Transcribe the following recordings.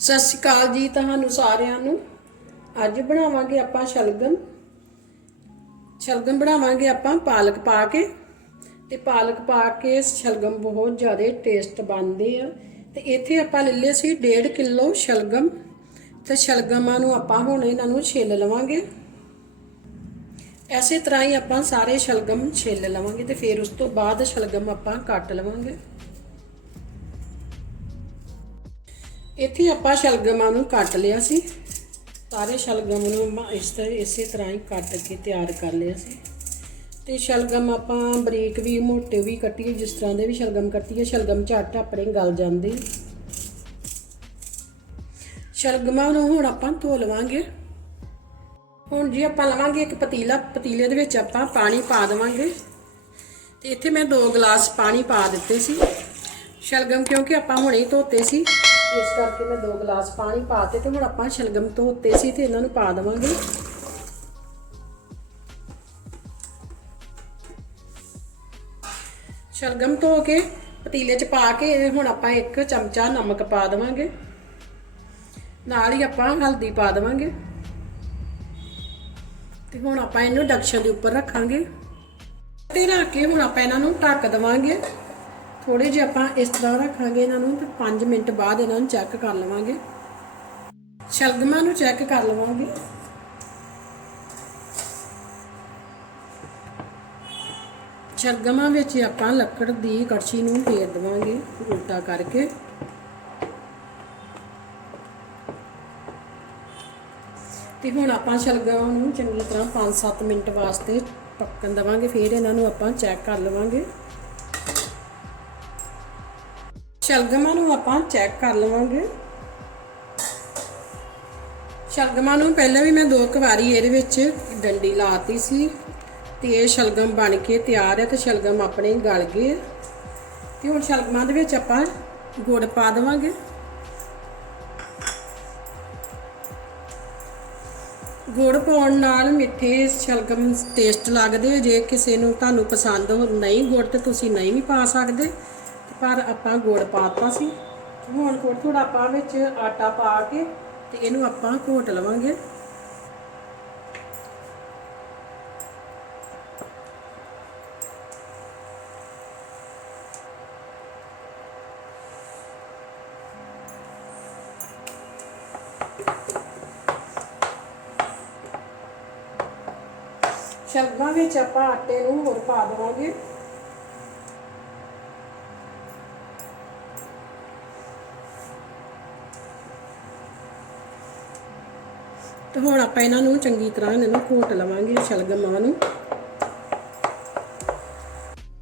ਸਤਿ ਸ਼੍ਰੀ ਅਕਾਲ ਜੀ ਤੁਹਾਨੂੰ ਸਾਰਿਆਂ ਨੂੰ। ਅੱਜ ਬਣਾਵਾਂਗੇ ਆਪਾਂ ਸ਼ਲਗਮ। ਸ਼ਲਗਮ ਬਣਾਵਾਂਗੇ ਆਪਾਂ ਪਾਲਕ ਪਾ ਕੇ। ਤੇ ਪਾਲਕ ਪਾ ਕੇ ਸ਼ਲਗਮ ਬਹੁਤ ਜ਼ਿਆਦਾ ਟੇਸਟ ਬਣਦੇ ਆ। ਤੇ ਇੱਥੇ ਆਪਾਂ ਲੈ ਲਏ ਸੀ 1.5 ਕਿਲੋ ਸ਼ਲਗਮ। ਤੇ ਸ਼ਲਗਮਾਂ ਨੂੰ ਆਪਾਂ ਹੁਣ ਇਹਨਾਂ ਨੂੰ ਛਿੱਲ ਲਵਾਂਗੇ। ਐਸੇ ਤਰ੍ਹਾਂ ਹੀ ਆਪਾਂ ਸਾਰੇ ਸ਼ਲਗਮ ਛਿੱਲ ਲਵਾਂਗੇ ਤੇ ਫਿਰ ਉਸ ਤੋਂ ਬਾਅਦ ਸ਼ਲਗਮ ਆਪਾਂ ਕੱਟ ਲਵਾਂਗੇ। ਇੱਥੇ ਆਪਾਂ ਸ਼ਲਗਮਾਂ ਨੂੰ ਕੱਟ ਲਿਆ ਸੀ। ਸਾਰੇ ਸ਼ਲਗਮ ਨੂੰ ਆਪਾਂ ਇਸ ਤਰ੍ਹਾਂ ਇਸੇ ਤਰ੍ਹਾਂ ਹੀ ਕੱਟ ਕੇ ਤਿਆਰ ਕਰ ਲਿਆ ਸੀ। ਤੇ ਸ਼ਲਗਮ ਆਪਾਂ ਬਰੀਕ ਵੀ, ਮੋਟੇ ਵੀ ਕੱਟੀਏ, ਜਿਸ ਤਰ੍ਹਾਂ ਦੇ ਵੀ ਸ਼ਲਗਮ ਕੱਟੀਏ, ਸ਼ਲਗਮ ਝੱਟ ਆਪਣੇ ਗਲ ਜਾਂਦੇ। ਸ਼ਲਗਮਾਂ ਨੂੰ ਹੁਣ ਆਪਾਂ ਧੋ ਲਵਾਂਗੇ। ਹੁਣ ਜੀ ਆਪਾਂ ਲਵਾਂਗੇ ਇੱਕ ਪਤੀਲਾ, ਪਤੀਲੇ ਦੇ ਵਿੱਚ ਆਪਾਂ ਪਾਣੀ ਪਾ ਦੇਵਾਂਗੇ। ਤੇ ਇੱਥੇ ਮੈਂ 2 ਗਲਾਸ ਪਾਣੀ ਪਾ ਦਿੱਤੇ ਸੀ। ਸ਼ਲਗਮ ਕਿਉਂਕਿ ਆਪਾਂ ਹੁਣੇ ਧੋਤੇ ਸੀ। ਇਸ ਕਰਕੇ ਮੈਂ ਦੋ ਗਲਾਸ ਪਾਣੀ ਪਾਤੇ ਤੇ ਹੁਣ ਆਪਾਂ ਸ਼ਲਗਮ ਧੋਤੇ ਸੀ ਤੇ ਇਹਨਾਂ ਨੂੰ ਪਾ ਦੇਵਾਂਗੇ। ਸ਼ਲਗਮ ਧੋ ਕੇ ਪਤੀਲੇ 'ਚ ਪਾ ਕੇ ਹੁਣ ਆਪਾਂ ਇੱਕ ਚਮਚਾ ਨਮਕ ਪਾ ਦੇਵਾਂਗੇ। ਨਾਲ ਹੀ ਆਪਾਂ ਹਲਦੀ ਪਾ ਦੇਵਾਂਗੇ। ਤੇ ਹੁਣ ਆਪਾਂ ਇਹਨੂੰ ਡਕਸ਼ਨ ਦੇ ਉੱਪਰ ਰੱਖਾਂਗੇ। ਤੇ ਰੱਖ ਕੇ ਹੁਣ ਆਪਾਂ ਇਹਨਾਂ ਨੂੰ ਢੱਕ ਦੇਵਾਂਗੇ। ਥੋੜੇ ਜਿਹਾ ਆਪਾਂ ਇਸ ਤਰ੍ਹਾਂ ਰੱਖਾਂਗੇ ਇਹਨਾਂ ਨੂੰ ਤੇ 5 ਮਿੰਟ ਬਾਅਦ ਇਹਨਾਂ ਨੂੰ ਚੈੱਕ ਕਰ ਲਵਾਂਗੇ। ਸ਼ਲਗਮਾਂ ਨੂੰ ਚੈੱਕ ਕਰ ਲਵਾਂਗੇ। ਸ਼ਲਗਮਾਂ ਵਿੱਚ ਆਪਾਂ ਲੱਕੜ ਦੀ ਕੜਛੀ ਨੂੰ ਫੇਰ ਦੇਵਾਂਗੇ ਉਲਟਾ ਕਰਕੇ। ਤੇ ਹੁਣ ਆਪਾਂ ਸ਼ਲਗਮਾਂ ਨੂੰ ਚੰਗੀ ਤਰ੍ਹਾਂ 5-7 ਮਿੰਟ ਵਾਸਤੇ ਪੱਕਣ ਦਵਾਂਗੇ, ਫਿਰ ਇਹਨਾਂ ਨੂੰ ਆਪਾਂ ਚੈੱਕ ਕਰ ਲਵਾਂਗੇ। ਸ਼ਲਗਮਾਂ ਨੂੰ ਆਪਾਂ ਚੈੱਕ ਕਰ ਲਵਾਂਗੇ। ਸ਼ਲਗਮਾਂ ਨੂੰ ਪਹਿਲਾਂ ਵੀ ਮੈਂ ਦੋ ਕੁ ਵਾਰੀ ਇਹਦੇ ਵਿੱਚ ਡੰਡੀ ਲਾਤੀ ਸੀ ਤੇ ਇਹ ਸ਼ਲਗਮ ਬਣ ਕੇ ਤਿਆਰ ਹੈ ਤੇ ਸ਼ਲਗਮ ਆਪਣੇ ਗਲ ਗਏ ਤੇ ਹੁਣ ਸ਼ਲਗਮਾਂ ਦੇ ਵਿੱਚ ਆਪਾਂ ਗੁੜ ਪਾ ਦੇਵਾਂਗੇ। ਗੁੜ ਪਾਉਣ ਨਾਲ ਮਿੱਠੇ ਸ਼ਲਗਮ ਟੇਸਟ ਲੱਗਦੇ ਜੇ ਕਿਸੇ ਨੂੰ ਤੁਹਾਨੂੰ ਪਸੰਦ ਹੋ ਨਹੀਂ ਗੁੜ ਤੇ ਤੁਸੀਂ ਨਹੀਂ ਵੀ ਪਾ ਸਕਦੇ। ਪਰ ਆਪਾਂ ਗੁੜ ਪਾਤਾ ਸੀ। ਹੁਣ ਥੋੜਾ ਥੋੜਾ ਆਪਾਂ ਵਿੱਚ ਆਟਾ ਪਾ ਕੇ ਤੇ ਇਹਨੂੰ ਆਪਾਂ ਘੋਟ ਲਵਾਂਗੇ। ਸ਼ਲਗਮਾਂ ਵਿੱਚ ਆਪਾਂ ਆਟੇ ਨੂੰ ਹੋਰ ਪਾ ਦੇਵਾਂਗੇ। ਤੇ ਹੁਣ ਆਪਾਂ ਇਹਨਾਂ ਨੂੰ ਚੰਗੀ ਤਰ੍ਹਾਂ ਇਹਨਾਂ ਨੂੰ ਘੋਟ ਲਵਾਂਗੇ ਸ਼ਲਗਮਾਂ ਨੂੰ।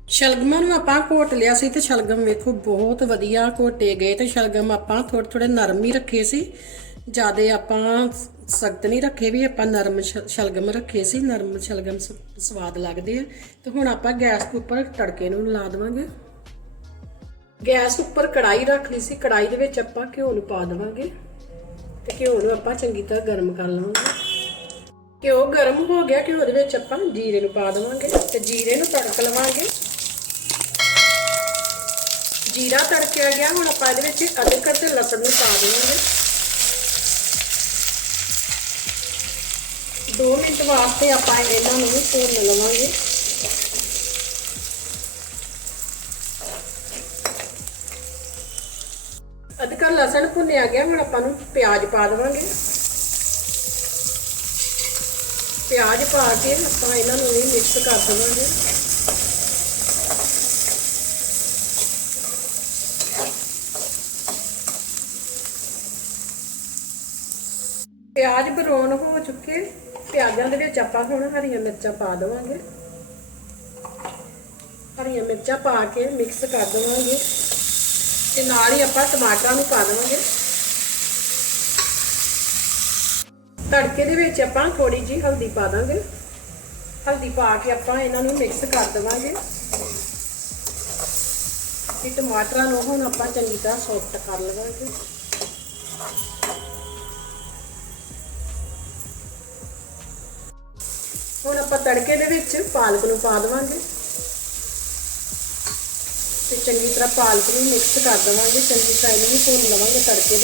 ਸ਼ਲਗਮਾਂ ਨੂੰ ਆਪਾਂ ਘੋਟ ਲਿਆ ਸੀ ਤੇ ਸ਼ਲਗਮ ਵੇਖੋ ਬਹੁਤ ਵਧੀਆ ਘੋਟੇ ਗਏ ਤੇ ਸ਼ਲਗਮ ਆਪਾਂ ਥੋੜੇ ਥੋੜੇ ਨਰਮ ਹੀ ਰੱਖੇ ਸੀ। ਜਿਆਦੇ ਆਪਾਂ ਸਖਤ ਨਹੀਂ ਰੱਖੇ ਵੀ ਆਪਾਂ ਨਰਮ ਸ਼- ਸ਼ਲਗਮ ਰੱਖੇ ਸੀ, ਨਰਮ ਸ਼ਲਗਮ ਸਵਾਦ ਲੱਗਦੇ ਆ। ਤੇ ਹੁਣ ਆਪਾਂ ਗੈਸ ਦੇ ਉੱਪਰ ਤੜਕੇ ਨੂੰ ਲਾ ਦੇਵਾਂਗੇ। ਗੈਸ ਉੱਪਰ ਕੜਾਈ ਰੱਖ ਲਈ ਸੀ ਕੜਾਈ ਦੇ ਵਿੱਚ ਆਪਾਂ ਘਿਓ ਨੂੰ ਪਾ ਦੇਵਾਂਗੇ। ਤੇ ਘਿਓ ਨੂੰ ਆਪਾਂ ਚੰਗੀ ਤਰ੍ਹਾਂ ਗਰਮ ਕਰ ਲਵਾਂਗੇ ਘਿਓ ਗਰਮ ਹੋ ਗਿਆ, ਘਿਓ ਦੇ ਵਿੱਚ ਆਪਾਂ ਜੀਰੇ ਨੂੰ ਪਾ ਦੇਵਾਂਗੇ ਤੇ ਜੀਰੇ ਨੂੰ ਤੜਕ ਲਵਾਂਗੇ। ਜੀਰਾ ਤੜਕਿਆ ਗਿਆ, ਹੁਣ ਆਪਾਂ ਇਹਦੇ ਵਿੱਚ ਅਦਰਕ ਤੇ ਲਸਣ ਨੂੰ ਪਾ ਦੇਵਾਂਗੇ। 2 ਮਿੰਟ ਵਾਸਤੇ ਆਪਾਂ ਇਹਨਾਂ ਨੂੰ ਭੁੰਨ ਲਵਾਂਗੇ। ਲਸਣ ਭੁੰਨਿਆ ਗਿਆ, ਹੁਣ ਆਪਾਂ ਨੂੰ ਪਿਆਜ਼ ਪਾ ਦੇਵਾਂਗੇ। ਪਿਆਜ਼ ਪਾ ਕੇ ਆਪਾਂ ਇਹਨਾਂ ਨੂੰ ਵੀ ਮਿਕਸ ਕਰ ਦੇਵਾਂਗੇ। ਪਿਆਜ਼ ਬਰੌਨ ਹੋ ਚੁੱਕੇ, ਪਿਆਜ਼ਾਂ ਦੇ ਵਿੱਚ ਆਪਾਂ ਹੁਣ ਹਰੀਆਂ ਮਿਰਚਾਂ ਪਾ ਦੇਵਾਂਗੇ। ਹਰੀਆਂ ਮਿਰਚਾਂ ਪਾ ਕੇ ਮਿਕਸ ਕਰ ਦੇਵਾਂਗੇ। ਤੇ ਨਾਲ ਹੀ ਆਪਾਂ ਟਮਾਟਰਾਂ ਨੂੰ ਪਾ ਦੇਵਾਂਗੇ। ਤੜਕੇ ਦੇ ਵਿੱਚ ਆਪਾਂ ਥੋੜੀ ਜੀ ਹਲਦੀ ਪਾ ਦਾਂਗੇ। ਹਲਦੀ ਪਾ ਕੇ ਆਪਾਂ ਇਹਨਾਂ ਨੂੰ ਮਿਕਸ ਕਰ ਦੇਵਾਂਗੇ। ਤੇ ਟਮਾਟਰਾਂ ਨੂੰ ਹੁਣ ਆਪਾਂ ਚੰਗੀ ਤਰ੍ਹਾਂ ਸੌਫਟ ਕਰ ਲਵਾਂਗੇ। ਹੁਣ ਆਪਾਂ ਤੜਕੇ ਦੇ ਵਿੱਚ ਪਾਲਕ ਨੂੰ ਪਾ ਦੇਵਾਂਗੇ। चंकी तरह पालक भी मिक्स कर देवे चंकी तरह इन्हें भी भुन लवेंगे तड़के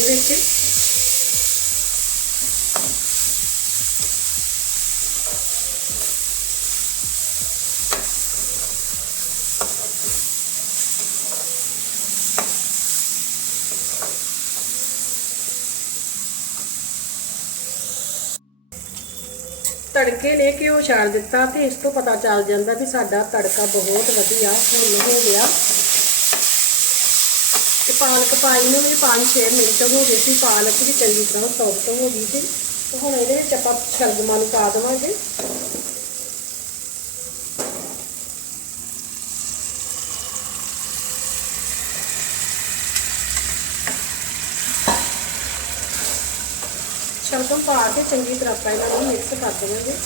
तड़के ने घ्यो छाल दिता तो इस पता चल जाता भी साड़ा तड़का बहुत वजिया हूल हो गया ਪਾਲਕ ਪਾਈ ਨੂੰ ਵੀ 5-6 ਮਿੰਟ ਹੋ ਗਏ ਸੀ, ਪਾਲਕ ਵੀ ਚੰਗੀ ਤਰ੍ਹਾਂ ਸੌਫਟ ਹੋ ਗਈ ਸੀ। ਤੇ ਹੁਣ ਇਹਦੇ ਵਿੱਚ ਆਪਾਂ ਸ਼ਲਗਮਾਂ ਨੂੰ ਪਾ ਦੇਵਾਂਗੇ। ਸ਼ਲਗਮ ਪਾ ਕੇ ਚੰਗੀ ਤਰ੍ਹਾਂ ਆਪਾਂ ਇਹਨਾਂ ਨੂੰ ਮਿਕਸ ਕਰ ਦੇਵਾਂਗੇ।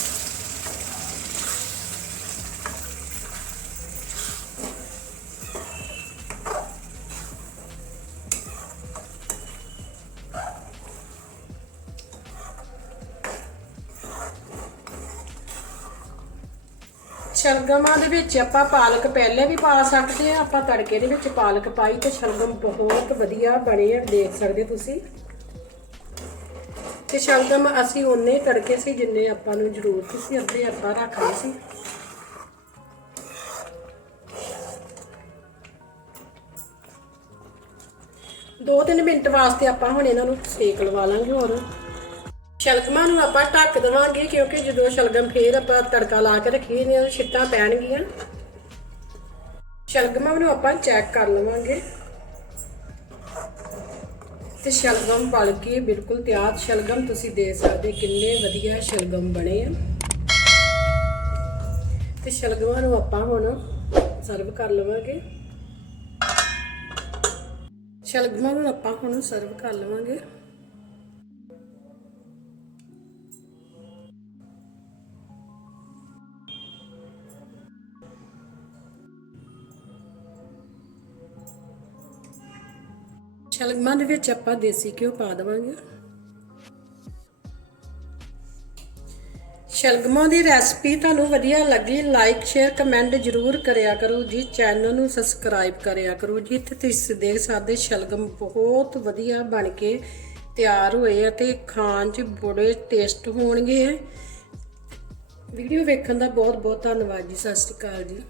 ਸ਼ਲਗਮਾਂ ਦੇ ਵਿੱਚ ਆਪਾਂ ਪਾਲਕ ਪਹਿਲੇ ਵੀ ਪਾ ਸਕਦੇ ਆ ਆਪਾਂ ਤੜਕੇ ਦੇ ਵਿੱਚ ਪਾਲਕ ਪਾਈ ਤੇ ਸ਼ਲਗਮ ਬਹੁਤ ਵਧੀਆ ਬਣੇ ਆ, ਦੇਖ ਸਕਦੇ ਤੁਸੀਂ। ਤੇ ਸ਼ਲਗਮ ਅਸੀਂ ਉਹਨੇ ਤੜਕੇ ਸੀ ਜਿੰਨੇ ਆਪਾਂ ਨੂੰ ਜ਼ਰੂਰਤ ਸੀ ਅੱਧੇ ਆਪਾਂ ਰੱਖ ਲਏ ਸੀ। ਦੋ ਤਿੰਨ ਮਿੰਟ ਵਾਸਤੇ ਆਪਾਂ ਹੁਣ ਇਹਨਾਂ ਨੂੰ ਸੇਕ ਲਵਾ ਲਾਂਗੇ ਹੋਰ। ਸ਼ਲਗਮਾਂ ਨੂੰ ਆਪਾਂ ਢੱਕ ਦੇਵਾਂਗੇ ਕਿਉਂਕਿ ਜਦੋਂ ਸ਼ਲਗਮ ਫੇਰ ਆਪਾਂ ਤੜਕਾ ਲਾ ਕੇ ਰੱਖੀਏ ਨੇ ਛਿੱਟਾਂ ਪੈਣਗੀਆਂ। ਸ਼ਲਗਮਾਂ ਨੂੰ ਆਪਾਂ ਚੈੱਕ ਕਰ ਲਵਾਂਗੇ। ਤੇ ਸ਼ਲਗਮ ਬਲ ਕੇ ਬਿਲਕੁਲ ਤਿਆਰ। ਸ਼ਲਗਮ ਤੁਸੀਂ ਦੇ ਸਕਦੇ ਕਿੰਨੇ ਵਧੀਆ ਸ਼ਲਗਮ ਬਣੇ ਆ। ਤੇ ਸ਼ਲਗਮਾਂ ਨੂੰ ਆਪਾਂ ਹੁਣ ਸਰਵ ਕਰ ਲਵਾਂਗੇ। ਸ਼ਲਗਮਾਂ ਨੂੰ ਆਪਾਂ ਹੁਣ ਸਰਵ ਕਰ ਲਵਾਂਗੇ। ਸ਼ਲਗਮਾਂ ਦੇ ਵਿੱਚ ਆਪਾਂ ਦੇਸੀ ਘਿਓ ਪਾ ਦੇਵਾਂਗੇ। ਸ਼ਲਗਮਾਂ ਦੀ ਰੈਸਪੀ ਤੁਹਾਨੂੰ ਵਧੀਆ ਲੱਗੀ ਲਾਈਕ ਸ਼ੇਅਰ ਕਮੈਂਟ ਜਰੂਰ ਕਰਿਆ ਕਰੋ ਜੀ। ਚੈਨਲ ਨੂੰ ਸਬਸਕ੍ਰਾਈਬ ਕਰਿਆ ਕਰੋ ਜੀ। ਇੱਥੇ ਤੁਸੀਂ ਦੇਖ ਸਕਦੇ ਸ਼ਲਗਮ ਬਹੁਤ ਵਧੀਆ ਬਣ ਕੇ ਤਿਆਰ ਹੋਏ ਆ ਤੇ ਖਾਣ 'ਚ ਬੜੇ ਟੇਸਟ ਹੋਣਗੇ। ਵੀਡੀਓ ਵੇਖਣ ਦਾ ਬਹੁਤ ਬਹੁਤ ਧੰਨਵਾਦ ਜੀ। ਸਤਿ ਸ਼੍ਰੀ ਅਕਾਲ ਜੀ।